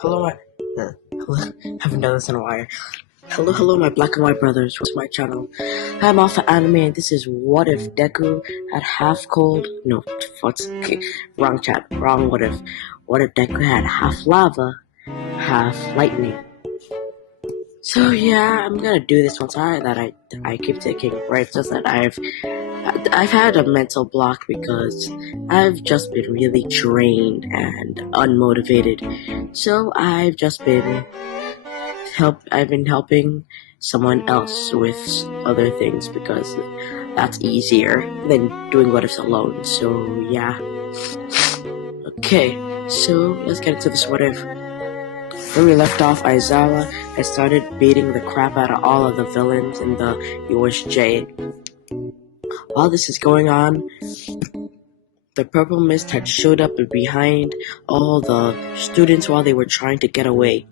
Hello, hello, haven't done this in a while. Hello, my black and white brothers. What's my channel? I'm Alpha Anime, and this is What If Deku had half cold? No, what's okay, wrong chat, wrong. What if? What if Deku had half lava, half lightning? So yeah, I'm gonna do this one. Sorry that I keep taking breaks. Just that I've had a mental block because I've just been really drained and unmotivated. So I've just been helping someone else with other things because that's easier than doing what ifs alone. So yeah. Okay, so let's get into this what if. Where we left off, Aizawa had started beating the crap out of all of the villains in the USJ. While this is going on, the purple mist had showed up behind all the students while they were trying to get away.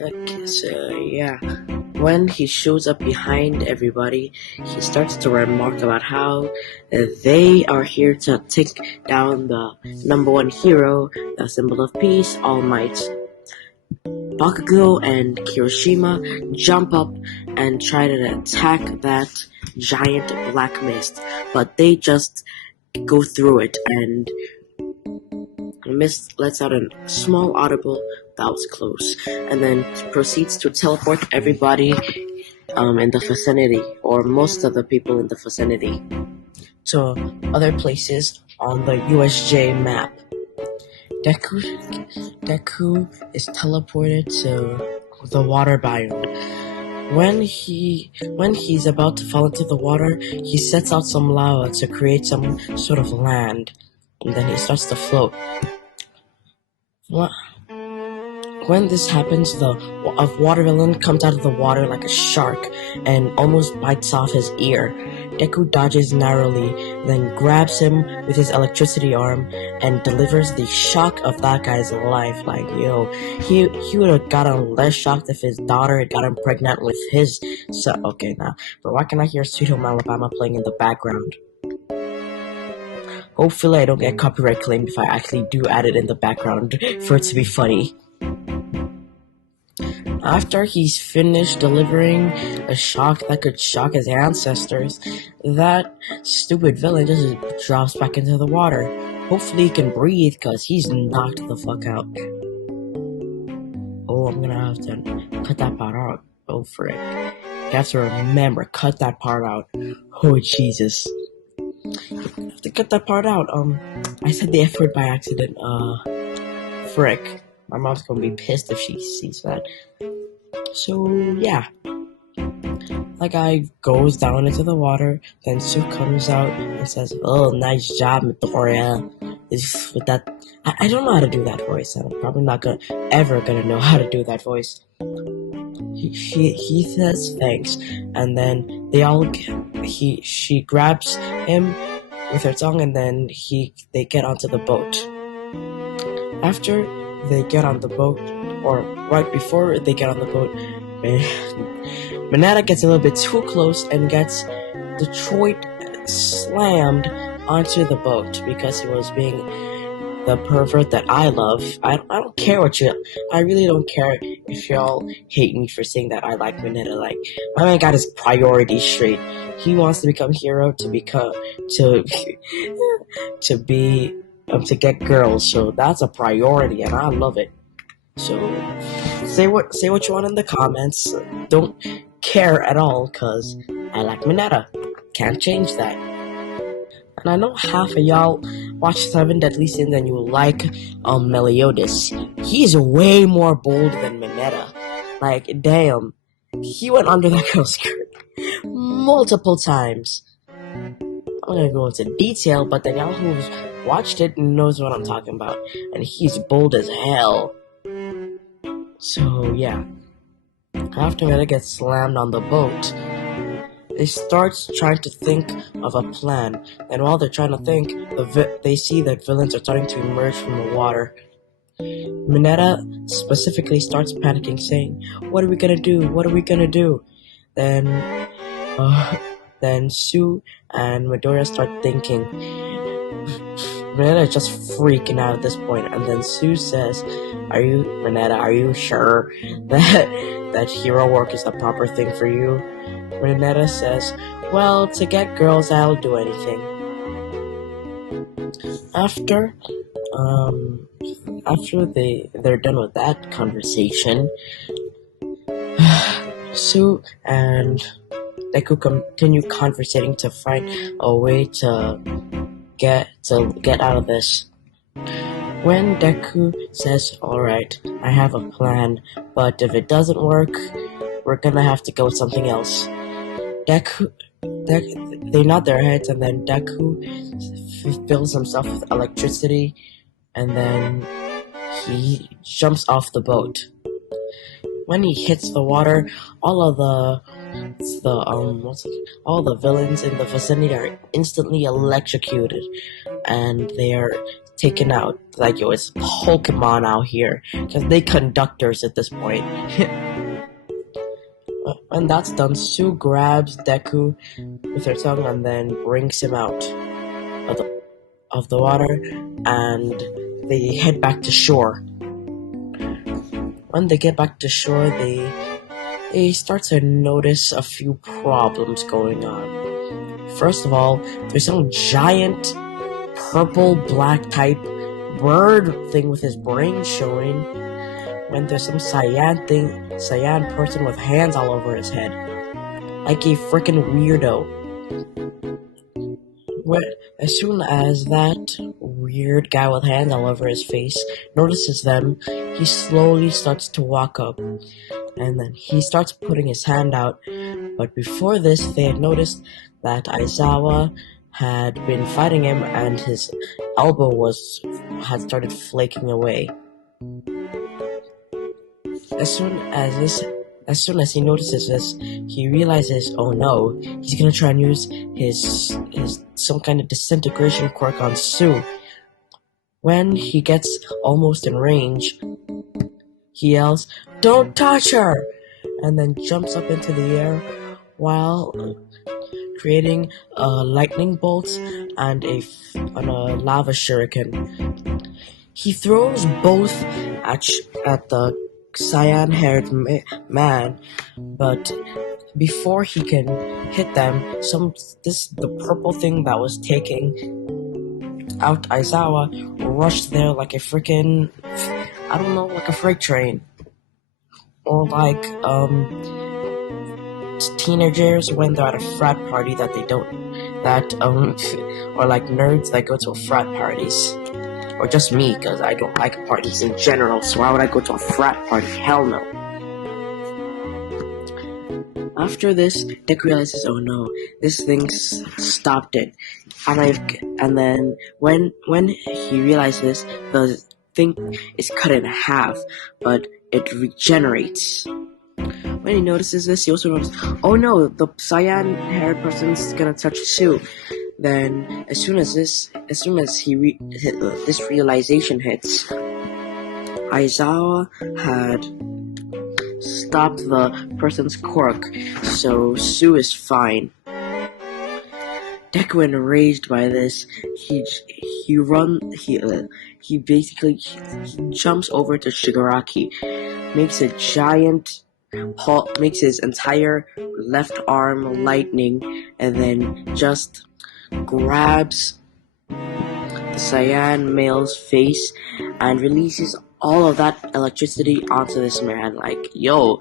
Okay, so yeah. When he shows up behind everybody, he starts to remark about how they are here to take down the number one hero, the symbol of peace, All Might. Bakugo and Kirishima jump up and try to attack that giant black mist, but they just go through it, and the mist lets out a small audible "that was close," and then proceeds to teleport everybody in the vicinity, or most of the people in the vicinity, to other places on the USJ map. Deku is teleported to the water biome. When he's about to fall into the water, he sets out some lava to create some sort of land, and then he starts to float. When this happens, a water villain comes out of the water like a shark and almost bites off his ear. Deku dodges narrowly, then grabs him with his electricity arm and delivers the shock of that guy's life. Like, yo, he would have gotten less shocked if his daughter had gotten pregnant with his son. Okay, now, but why can I hear Sweet Home Alabama playing in the background? Hopefully I don't get copyright claimed if I actually do add it in the background for it to be funny. After he's finished delivering a shock that could shock his ancestors, that stupid villain just drops back into the water. Hopefully he can breathe, because he's knocked the fuck out. Oh, I'm gonna have to cut that part out. Oh, frick. You have to remember, cut that part out. Oh, Jesus. I have to cut that part out. I said the F word by accident. Frick. My mom's gonna be pissed if she sees that. So, yeah. That guy goes down into the water, then Sue comes out and says, "Oh, nice job, Midoriya." With that, I don't know how to do that voice, and I'm probably not ever gonna know how to do that voice. He says thanks, and then she grabs him with her tongue, and then they get onto the boat. After they get on the boat, or right before they get on the boat, Mineta gets a little bit too close and gets Detroit slammed onto the boat because he was being the pervert that I love. I don't care I really don't care if y'all hate me for saying that I like Mineta. Like, my man got his priorities straight. He wants to become hero to get girls, so that's a priority, and I love it. So say what you want in the comments. Don't care at all, cause I like Mineta. Can't change that. And I know half of y'all watch 7 Deadly Sins and you like Meliodas. He's way more bold than Mineta. Like, damn, he went under that girl's skirt multiple times. I'm gonna go into detail, but then y'all who's watched it knows what I'm talking about, and he's bold as hell. So yeah, after Mineta gets slammed on the boat, they start trying to think of a plan, and while they're trying to think, they see that villains are starting to emerge from the water. Mineta specifically starts panicking, saying, "What are we gonna do? What are we gonna do?" Then Sue and Midoriya start thinking, Renetta is just freaking out at this point, and then Sue says, Renetta, are you sure that hero work is the proper thing for you? Renetta says, well, to get girls, I'll do anything. After they're done with that conversation, Sue and Deku continue conversating to find a way to get out of this. When Deku says, alright, I have a plan, but if it doesn't work, we're gonna have to go with something else. They nod their heads, and then Deku fills himself with electricity, and then he jumps off the boat. When he hits the water, all the villains in the vicinity are instantly electrocuted, and they are taken out. Like, yo, it's Pokemon out here, because they conductors at this point. When that's done, Sue grabs Deku with her tongue and then brings him out of the water, and they head back to shore. When they get back to shore, they start to notice a few problems going on. First of all, there's some giant purple-black type bird thing with his brain showing, when there's some cyan person with hands all over his head, like a freaking weirdo. As soon as that weird guy with hands all over his face notices them, he slowly starts to walk up, and then he starts putting his hand out. But before this, they had noticed that Aizawa had been fighting him, and his elbow had started flaking away. As soon as he notices this, he realizes, oh no, he's gonna try and use his some kind of disintegration quirk on Sue. When he gets almost in range, he yells, "Don't touch her!" and then jumps up into the air while creating lightning bolts and a lava shuriken. He throws both at the cyan-haired man, but before he can hit them, the purple thing that was taking out Aizawa rushed there like a freaking, I don't know, like a freight train, or like teenagers when they're at a frat party or like nerds that go to frat parties. Or just me, because I don't like parties in general, so why would I go to a frat party? Hell no. After this, Deku realizes, oh no, this thing stopped it. And then when he realizes, the thing is cut in half, but it regenerates. When he notices this, he also notices, oh no, the cyan-haired person's gonna touch Sue. Then, as soon as this realization hits, Aizawa had stopped the person's quirk, so Sue is fine. Deku, enraged by this, he jumps over to Shigaraki, makes his entire left arm lightning, and then just grabs the cyan male's face and releases all of that electricity onto this man. Like, yo,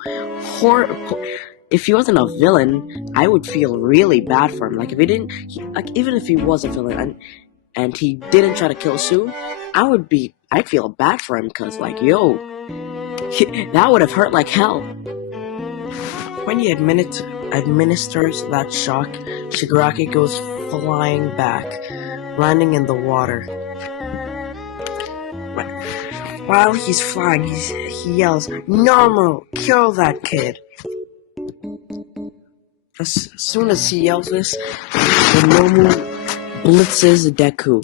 if he wasn't a villain, I would feel really bad for him. Like, if he didn't, even if he was a villain and he didn't try to kill Sue, I'd feel bad for him, because, like, yo, that would have hurt like hell. When he administers that shock, Shigaraki goes flying back, landing in the water. While he's flying, he yells, "Nomu, kill that kid!" As soon as he yells this, the Nomu blitzes Deku.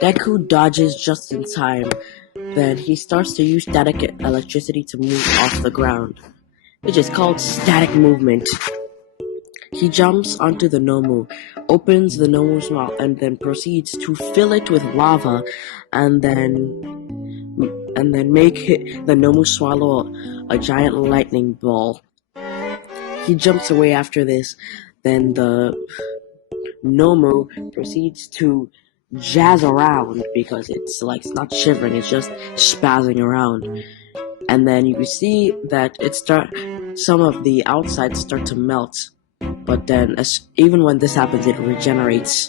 Deku dodges just in time. Then he starts to use static electricity to move off the ground, which is called static movement. He jumps onto the Nomu, opens the Nomu's mouth, and then proceeds to fill it with lava, and then make the Nomu swallow a giant lightning ball. He jumps away after this. Then the Nomu proceeds to jazz around because it's not shivering, it's just spazzing around. And then you can see that some of the outsides start to melt. But then, even when this happens, it regenerates.